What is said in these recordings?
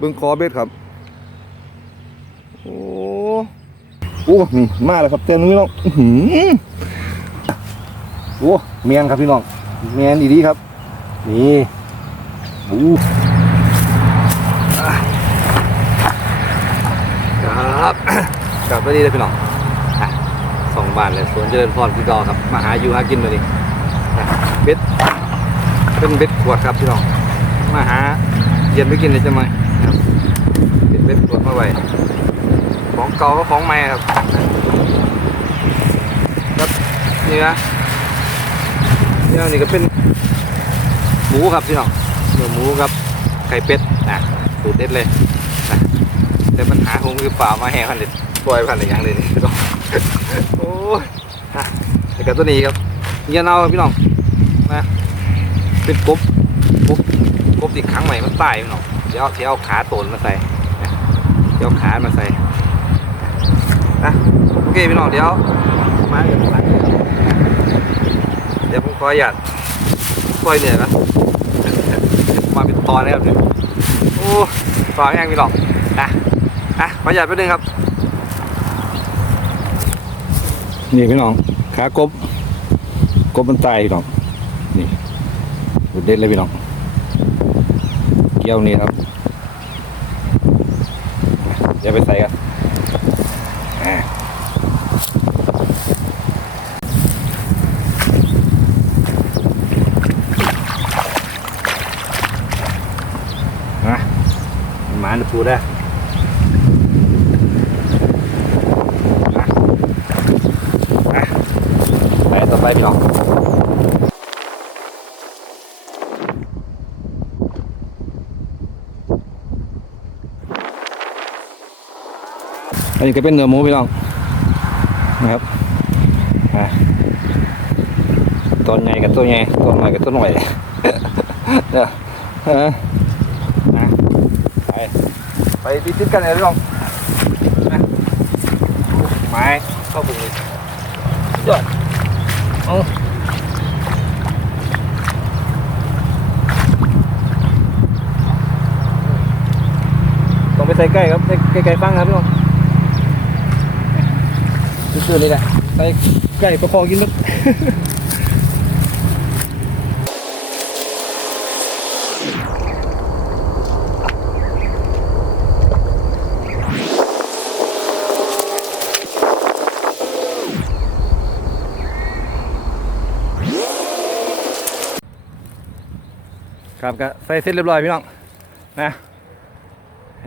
เบิ้งคอเบ็ดครับ โอ้โอ้นี่มาแล้วครับเต้นพี่น้องอื้อหือโอ้เมียนครับพี่น้องเมียนดีๆครับ นี่โอ้ครับกลับไปดีเลยพี่น้องสองบานเลยสวนเจริญพรพี่กอครับ มาหาอยู่หากินมาดิอ่เบ็ดเป็นเบ็ดขวดครับพี่น้อง มาหาเย็นไปกินเลยจะไหม เป็นเบ็ดขวดมาไว้ของเก่าก็ของใหม่ครับครับนี่นะนี่นะนี่ก็เป็นหมูครับพี่น้องเนื้อหมูกับไข่เป็ดนะสูตรเด็ดเลยนะแต่ปัญหาคงคือเปล่ามาแห้งพันเด็ดปล่อยพันอะไรอย่างเลยนี่พี่น้องโอ้ยอะแต่กับตัวนี้ครับเงี้ยเน่าครับพี่น้องนะเป็นกบกบกบติดครั้งใหม่มันตายพี่น้องเดี๋ยวเอาเดี๋ยวเอาขาโตนมาใส่ ยวเอาขามาใส่นะโอเคพี่น้องเดี๋ยวมาเดี๋ยวผมมาเดี๋ยวผมขออนุญาตปล่อยเหนื่อยนะมาเป็นตอนนะครับเนี่ยโอ้ฟังแห้งพี่น้องอะอะขออนุญาตไปบนึงครับ นี่พี่น้องขากบกบมันตายพี่น้องนี่เด็ดเลยพี่น้องเกี่ยวนี่ครับ ยวไปใส่กันนะมาหนูปูได้อะไปต่อไปพี่น้อง อันนี้ก็เป็นเนื้อหมูพี่น้องนะครับตัวใหญ่กับตัวใหญ่ตัวน้อยกับตัวน้อยเนี่ยไปไปติดติดกันเลยพี่น้องไม้เข้าไปเลยยอดเอาต้องไปใส่ใกล้ครับใส่ใกล้ๆฟังครับพี่น้อง ซื่อๆนี่แหละใส่ใกล้ประคองกินลูกครับก็ใส่เสร็จเรียบร้อยพี่น้องนะ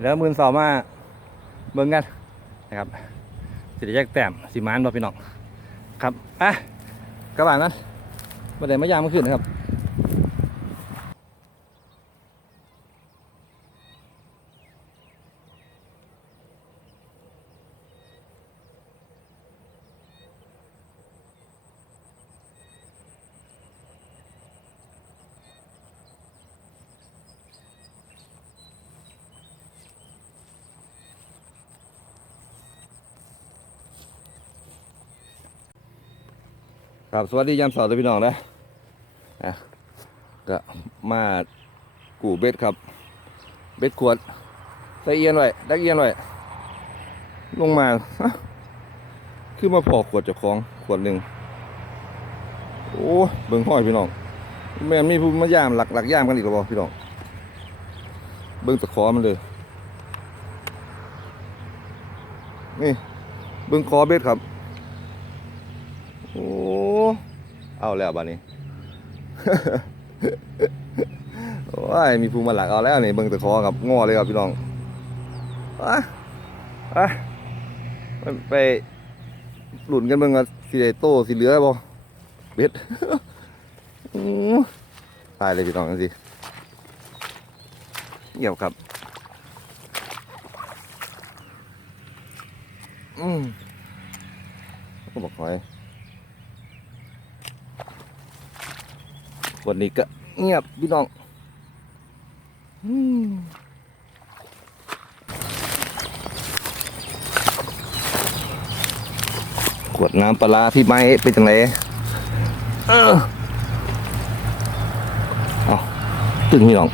แล้วมือสองมาเบิ่งกันนะครับ สิได้แยกแต้มสีมานบ่พี่น้องครับอะกระบะนั้นมาเดินมายามเมื่อคืนนะครับ ครับสวัสดียามเสาร์เลยพี่น้องนะอะก็มากู่เบ็ดครับ เบ็ดขวดใส่เอียนไว้ดักเอียนไว้ลงมาฮะคือมาพอขวดจากของขวดหนึ่งโอ้เบิ่งห้อยพี่น้องแม่นมีผู้มายามหลักหลักยามกันอีกแล้วพี่น้องเบิ่งตะขอมันเลยนี่เบิ่งคอเบ็ดครับโอ้ เอาแล้วบ้านี้โอ้ยมีภูมิมาหลักเอาแล้วนี่เบิ่งตะคอกับงอเลยครับพี่น้องอะอะไปหลุนกันเบิ่งว่าสิได้โตสิเหลือบ่เบ็ดตายเลยพี่น้องจังสิเงียบครับ อืมก็บอกไว้ วันนี้ก็เงียบพี่น้องขวดน้ำปลาพี่ไม้เป็นจังไรเออเอาตึงพี่น้อง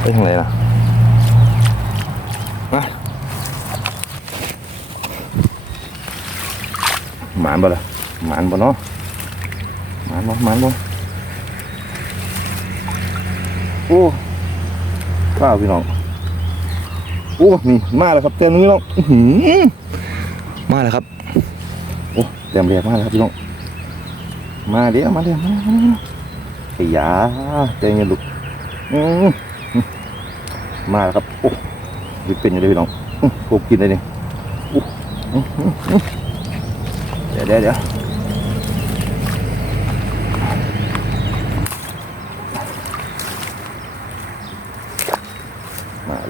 เป็นจังไรล่ะมาหมานบ่ล่ะหมานบ่เนาะหมานบ่หมานบ่ โอ้ข้าพี่น้องโอ้นี่มาแล้วครับเต็มนี้น้องหือมาแล้วครับโอ้เต็มเรียกมาแล้วครับพี่น้องมาเดี๋ยวมาเดี๋ยวมามามาไอ้ยาใจเย็นลูกมาแล้วครับโอ้ยเป็นอยู่เลยพี่น้องอื้อผมกินเลยนี่เดี๋ยวเดี๋ยวเดี๋ยว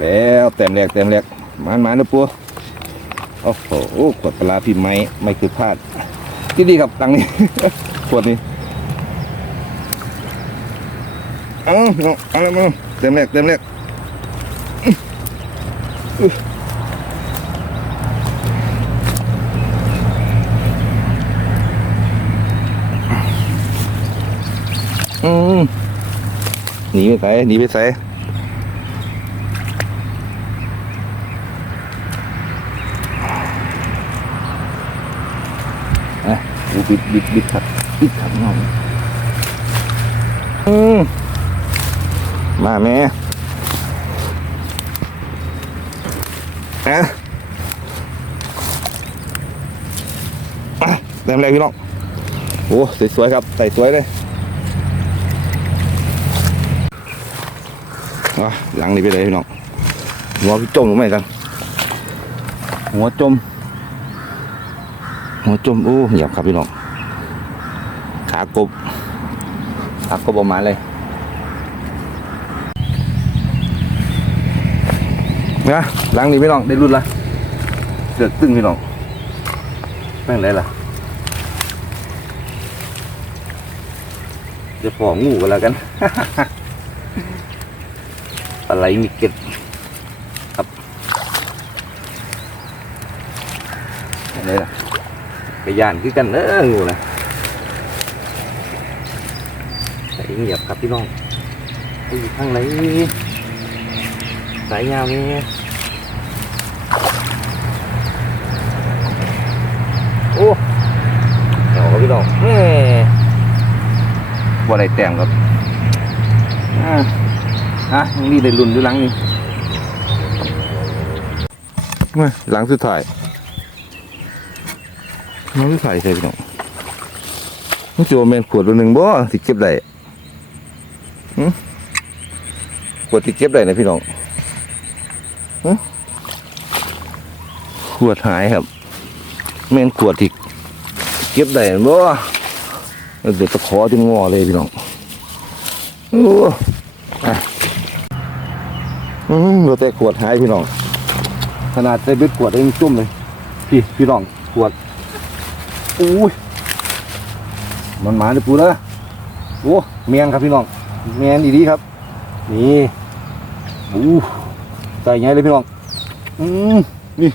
แล้วเต็มแรกเต็มแรกมานมานะปัวโอ้โหขวดปลาพิมไม้ไม่คือพลาดที่ดีครับตังนี้ขวดนี้เอาเอาเอาแล้วมาเต็มแรกเต็มแรกอืออืมหนีไปใส่หนีไปใส่ อะดูบิดบิดบิดครับบิดครับน้องอืมมาแม่อะเต็มเลยพี่น้องโอ้สวยๆครับใส่สวยเลยหลังนี้ไปเลยพี่น้องหัวพี่จมลงไปกันหัวจม หัวจมโอ้เหยียบครับพี่น้องขากบขากบประมาณเลยนะหลังนี้พี่น้องได้รุ่นละเสือกตึ้งพี่น้องแม่งไรล่ะจะปองูกันแล้วกันอะไรมีเก็ดครับอะไรล่ะ กระยานคือกันเอองูนะใส่เงียบครับพี่น้องไปอยู่ข้างไหนสายยาวนี่โอ้เดี๋ยวครับพี่น้องแม่บ่ได้แต่งครับอ่าอะยังมีได้รุ่นอยู่หลังนี่หลังสุดท้าย มันไม่ใส่ใส่พี่น้องมันจะว่าแมนขวดตัวหนึ่งบ่สิเก็บได้ขวดที่เก็บได้นะพี่น้องขวดหายครับแมนขวดที่เก็บได้บ่เดี๋ยวตะขอที่งอเลยพี่น้องโอ้อะอืมเหลือแต่ขวดหายพี่น้อง ขนาดใส่เบ็ดขวดเองจุ่มเลยพี่พี่น้องขวด อุ้ยมันหมาเลยปูนะโอ้เมียนครับพี่น้องเมียนดีๆครับ นี่อู้ใส่ไงเลยพี่น้องอืมนี่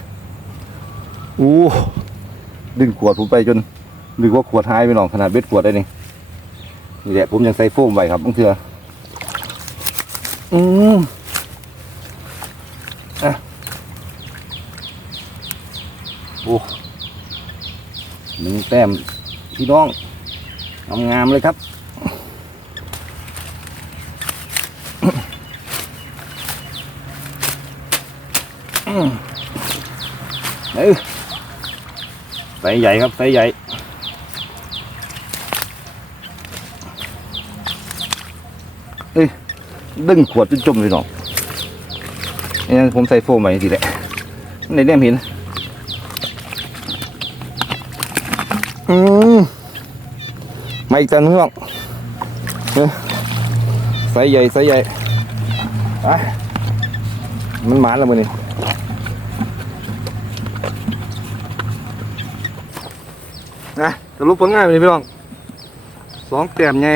อู้ดึงขวดผมไปจนนึกว่าขวดหายพี่น้องขนาดเบ็ดขวดได้นี่นี่แหละผมยังใส่โฟมไว้ครับบางเถื่ออืมอะโอ้ หนึ่งแต้มพี่น้องงามๆเลยครับเอ้ยไซใหญ่ครับไซใหญ่เอ้ยดึงขวดจนจมเลยน้องนี่ผมใส่โฟมไว้ทีแหละในแนมเห็น อืมมาอีกตัวนึงหรอกเออไซส์ใหญ่ไซส์ใหญ่ไปมันหมานแล้วมันนี่นะสรุปผลงานไปเลยพี่น้องสองแต้มไง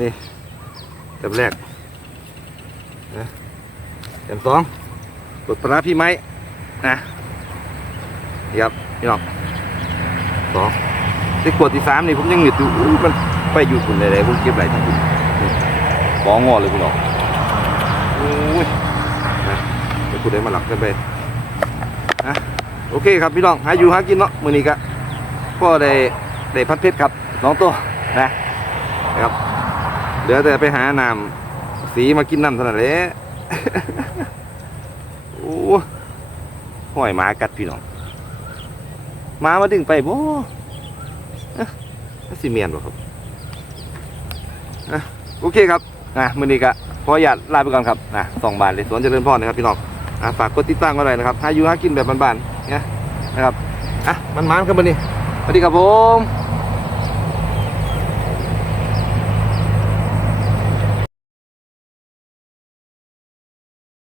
นี่แต้มแรกนะแต้มสองกดปลาพี่ไม้นะนะครับพี่น้อง สองในขวดที่สามนี่ผมยังหงึดอยู่มันไปอยู่คุณอะไรผมเก็บไหลทั้งคุณบองงอเลยคุณหรอกโอ้ยนะเดี๋ยวคุณได้มาหลับกันไปนะโอเคครับพี่น้องหาอยู่หากินเนาะมือนี้กะก็ได้ได้พัดเพชรครับน้องโตนะนะครับเดี๋ยวแต่ไปหาน้ำสีมากินน้ำเท่านั้นแหละโอ้ห้อยหมากัดพี่น้อง มามาดึงไปบ่อะสิเมียนบ่ครับอะโอเคครับนะมือนี้ก็ขออนุญาตลาไปก่อนครับนะสองบาทเลยสวนเจริญพรนะครับพี่น้องนะฝากกดติดตามกันหน่อยนะครับหาอยู่หากินแบบบ้านๆเนี่ยนะครับอะมันมันครับมือนี้สวัสดีครับผม